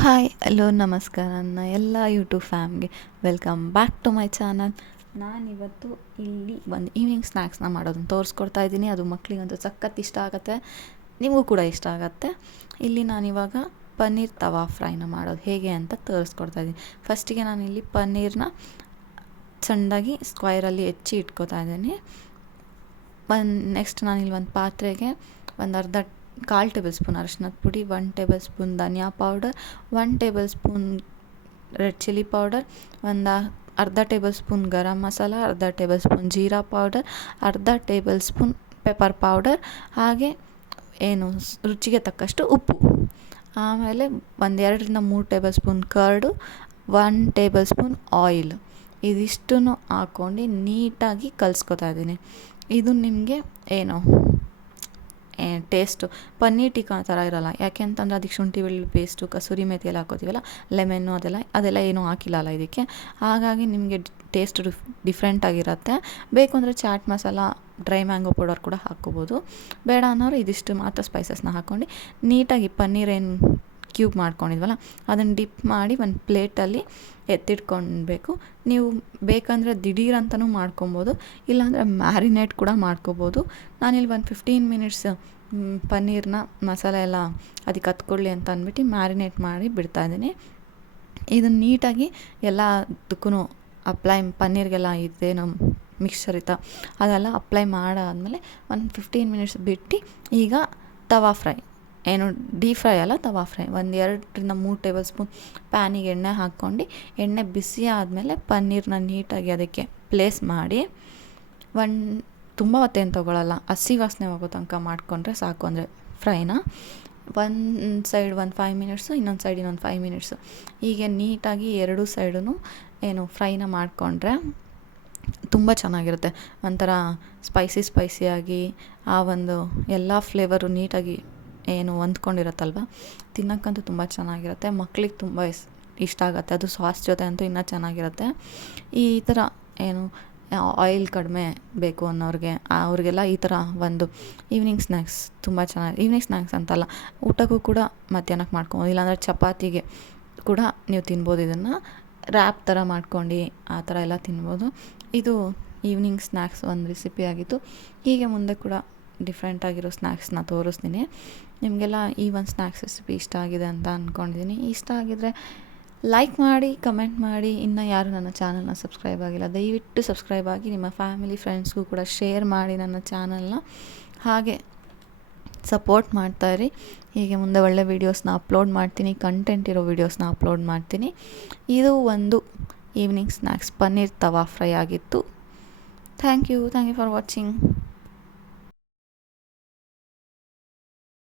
Hi hello ನಮಸ್ಕಾರ ನನ್ನ ಎಲ್ಲ ಯೂಟ್ಯೂಬ್ ಫ್ಯಾಮ್ಗೆ welcome back to my channel. ನಾನಿವತ್ತು ಇಲ್ಲಿ ಒಂದು ಈವ್ನಿಂಗ್ ಸ್ನ್ಯಾಕ್ಸ್ನ ಮಾಡೋದನ್ನು ತೋರಿಸ್ಕೊಡ್ತಾ ಇದ್ದೀನಿ. ಅದು ಮಕ್ಕಳಿಗಂತೂ ಸಖತ್ ಇಷ್ಟ ಆಗುತ್ತೆ, ನಿಮಗೂ ಕೂಡ ಇಷ್ಟ ಆಗುತ್ತೆ. ಇಲ್ಲಿ ನಾನಿವಾಗ ಪನ್ನೀರ್ ತವಾ ಫ್ರೈನ ಮಾಡೋದು ಹೇಗೆ ಅಂತ ತೋರಿಸ್ಕೊಡ್ತಾ ಇದ್ದೀನಿ. ಫಸ್ಟಿಗೆ ನಾನಿಲ್ಲಿ ಪನ್ನೀರ್ನ ಸಣ್ಣದಾಗಿ ಸ್ಕ್ವೈರಲ್ಲಿ ಹೆಚ್ಚಿ ಇಟ್ಕೋತಾ ಇದ್ದೀನಿ. ನೆಕ್ಸ್ಟ್ ನಾನಿಲ್ಲಿ ಒಂದು ಪಾತ್ರೆಗೆ ಒಂದು ಕಾಲು ಟೇಬಲ್ ಸ್ಪೂನ್ ಅರಿಶಿನದ ಪುಡಿ, 1 ಟೇಬಲ್ ಸ್ಪೂನ್ ಧನಿಯಾ powder, 1 tablespoon red chilli powder, ಅರ್ಧ ಟೇಬಲ್ ಸ್ಪೂನ್ ಗರಂ ಮಸಾಲ, ಅರ್ಧ ಟೇಬಲ್ ಸ್ಪೂನ್ ಜೀರಾ ಪೌಡರ್, ಅರ್ಧ ಟೇಬಲ್ ಸ್ಪೂನ್ ಪೆಪ್ಪರ್ ಪೌಡರ್, ಹಾಗೆ ರುಚಿಗೆ ತಕ್ಕಷ್ಟು ಉಪ್ಪು. ಆಮೇಲೆ 2-3 tablespoon curd, 1 tablespoon oil. ಇದಿಷ್ಟನ್ನು ಹಾಕ್ಕೊಂಡು ನೀಟಾಗಿ ಕಲಿಸ್ಕೊತಾ ಇದ್ದೀನಿ. ಇದು ನಿಮಗೆ ಟೇಸ್ಟು ಪನ್ನೀರ್ ಟಿಕ್ಕಾ ಥರ ಇರೋಲ್ಲ. ಯಾಕೆ ಅಂತಂದರೆ ಅದಕ್ಕೆ ಶುಂಠಿ ಬೆಳ್ಳುಳ್ಳಿ ಪೇಸ್ಟು, ಕಸೂರಿ ಮೇಥಿ ಎಲ್ಲ ಹಾಕೋತೀವಲ್ಲ, ಲೆಮನ್ನು ಅದೆಲ್ಲ ಏನೂ ಹಾಕಿಲ್ಲಲ್ಲ ಇದಕ್ಕೆ. ಹಾಗಾಗಿ ನಿಮಗೆ ಟೇಸ್ಟ್ ಡಿಫ್ರೆಂಟಾಗಿರುತ್ತೆ. ಬೇಕು ಅಂದರೆ chaat masala, dry mango powder ಕೂಡ ಹಾಕ್ಕೋಬೋದು. ಬೇಡ ಅನ್ನೋರು ಇದಿಷ್ಟು ಮಾತ್ರ ಸ್ಪೈಸಸ್ನ ಹಾಕ್ಕೊಂಡು ನೀಟಾಗಿ ಪನ್ನೀರ್ ಕ್ಯೂಬ್ ಮಾಡ್ಕೊಂಡಿದ್ವಲ್ಲ ಅದನ್ನು ಡಿಪ್ ಮಾಡಿ ಒಂದು ಪ್ಲೇಟಲ್ಲಿ ಎತ್ತಿಟ್ಕೊಳ್ಬೇಕು. ನೀವು ಬೇಕಂದರೆ ದಿಢೀರ್ ಅಂತಲೂ ಮಾಡ್ಕೊಬೋದು, ಇಲ್ಲಾಂದರೆ ಮ್ಯಾರಿನೇಟ್ ಕೂಡ ಮಾಡ್ಕೋಬೋದು. ನಾನಿಲ್ಲಿ ಒಂದು 15 ಮಿನಿಟ್ಸ್ ಪನ್ನೀರ್ನ ಮಸಾಲೆ ಎಲ್ಲ ಅದಕ್ಕೆ ಹತ್ಕೊಳ್ಳಿ ಅಂತ ಅಂದ್ಬಿಟ್ಟು ಮ್ಯಾರಿನೇಟ್ ಮಾಡಿ ಬಿಡ್ತಾಯಿದ್ದೀನಿ. ಇದನ್ನು ನೀಟಾಗಿ ಎಲ್ಲದಕ್ಕೂ ಪನ್ನೀರ್ಗೆಲ್ಲ ಇದೇನು ಮಿಕ್ಸ್ಚರ್ ಇತ್ತು ಅದೆಲ್ಲ ಅಪ್ಲೈ ಮಾಡಾದಮೇಲೆ ಒಂದು 15 ಮಿನಿಟ್ಸ್ ಬಿಟ್ಟು ಈಗ ತವಾ ಫ್ರೈ, ಡೀಪ್ ಫ್ರೈ ಅಲ್ಲ, ತವಾ ಫ್ರೈ, 2-3 ಟೇಬಲ್ ಸ್ಪೂನ್ ಪ್ಯಾನಿಗೆ ಎಣ್ಣೆ ಹಾಕ್ಕೊಂಡು ಎಣ್ಣೆ ಬಿಸಿ ಆದಮೇಲೆ ಪನ್ನೀರ್ನ ನೀಟಾಗಿ ಅದಕ್ಕೆ ಪ್ಲೇಸ್ ಮಾಡಿ ತುಂಬ ಹೊತ್ತೇನು ತೊಗೊಳ್ಳಲ್ಲ, ಹಸಿ ವಾಸನೆ ಹೋಗೋ ತನಕ ಮಾಡಿಕೊಂಡ್ರೆ ಸಾಕು. ಅಂದರೆ ಫ್ರೈನ ಒಂದು ಸೈಡ್ 5 ಮಿನಿಟ್ಸು, ಇನ್ನೊಂದು ಸೈಡ್ 5 ಮಿನಿಟ್ಸು, ಹೀಗೆ ನೀಟಾಗಿ 2 ಸೈಡೂ ಫ್ರೈನ ಮಾಡಿಕೊಂಡ್ರೆ ತುಂಬ ಚೆನ್ನಾಗಿರುತ್ತೆ. ಒಂಥರ ಸ್ಪೈಸಿಯಾಗಿ ಆ ಒಂದು ಎಲ್ಲ ಫ್ಲೇವರು ನೀಟಾಗಿ ಹೊಂದ್ಕೊಂಡಿರುತ್ತಲ್ವ, ತಿನ್ನೋಕ್ಕಂತೂ ತುಂಬ ಚೆನ್ನಾಗಿರುತ್ತೆ. ಮಕ್ಳಿಗೆ ತುಂಬ ಇಷ್ಟ ಆಗುತ್ತೆ. ಅದು ಸಾಸ್ ಜೊತೆ ಅಂತೂ ಇನ್ನೂ ಚೆನ್ನಾಗಿರುತ್ತೆ. ಈ ಥರ ಆಯಿಲ್ ಕಡಿಮೆ ಬೇಕು ಅವ್ರಿಗೆಲ್ಲ ಈ ಥರ ಒಂದು ಈವ್ನಿಂಗ್ ಸ್ನ್ಯಾಕ್ಸ್ ತುಂಬ ಚೆನ್ನಾಗಿ, ಈವ್ನಿಂಗ್ ಸ್ನ್ಯಾಕ್ಸ್ ಅಂತಲ್ಲ, ಊಟಕ್ಕೂ ಕೂಡ ಮಧ್ಯಾಹ್ನಕ್ಕೆ ಮಾಡ್ಕೊಬೋದು. ಇಲ್ಲಾಂದರೆ ಚಪಾತಿಗೆ ಕೂಡ ನೀವು ತಿನ್ಬೋದು. ಇದನ್ನು ರ್ಯಾಪ್ ಥರ ಮಾಡ್ಕೊಂಡು ಆ ಥರ ಎಲ್ಲ ತಿನ್ಬೋದು. ಇದು ಈವ್ನಿಂಗ್ ಸ್ನ್ಯಾಕ್ಸ್ ಒಂದು ರೆಸಿಪಿ ಆಗಿತ್ತು. ಹೀಗೆ ಮುಂದೆ ಕೂಡ ಡಿಫ್ರೆಂಟಾಗಿರೋ ಸ್ನ್ಯಾಕ್ಸ್ನ ತೋರಿಸ್ತೀನಿ. ನಿಮಗೆಲ್ಲ ಈ ಒಂದು ಸ್ನ್ಯಾಕ್ಸ್ ರೆಸಿಪಿ ಇಷ್ಟ ಆಗಿದೆ ಅಂತ ಅಂದ್ಕೊಂಡಿದ್ದೀನಿ. ಇಷ್ಟ ಆಗಿದರೆ ಲೈಕ್ ಮಾಡಿ, ಕಮೆಂಟ್ ಮಾಡಿ. ಇನ್ನೂ ಯಾರು ನನ್ನ ಚಾನಲ್ನ ಸಬ್ಸ್ಕ್ರೈಬ್ ಆಗಿಲ್ಲ, ದಯವಿಟ್ಟು ಸಬ್ಸ್ಕ್ರೈಬ್ ಆಗಿ ನಿಮ್ಮ ಫ್ಯಾಮಿಲಿ ಫ್ರೆಂಡ್ಸ್ಗೂ ಕೂಡ ಶೇರ್ ಮಾಡಿ ನನ್ನ ಚಾನಲ್ನ. ಹಾಗೆ ಸಪೋರ್ಟ್ ಮಾಡ್ತಾಯಿರಿ. ಹೀಗೆ ಮುಂದೆ ಒಳ್ಳೆ ವೀಡಿಯೋಸ್ನ ಅಪ್ಲೋಡ್ ಮಾಡ್ತೀನಿ, ಕಂಟೆಂಟ್ ಇರೋ ವೀಡಿಯೋಸ್ನ ಅಪ್ಲೋಡ್ ಮಾಡ್ತೀನಿ. ಇದು ಒಂದು evening snacks paneer tawa fry ಆಗಿತ್ತು. Thank you for watching.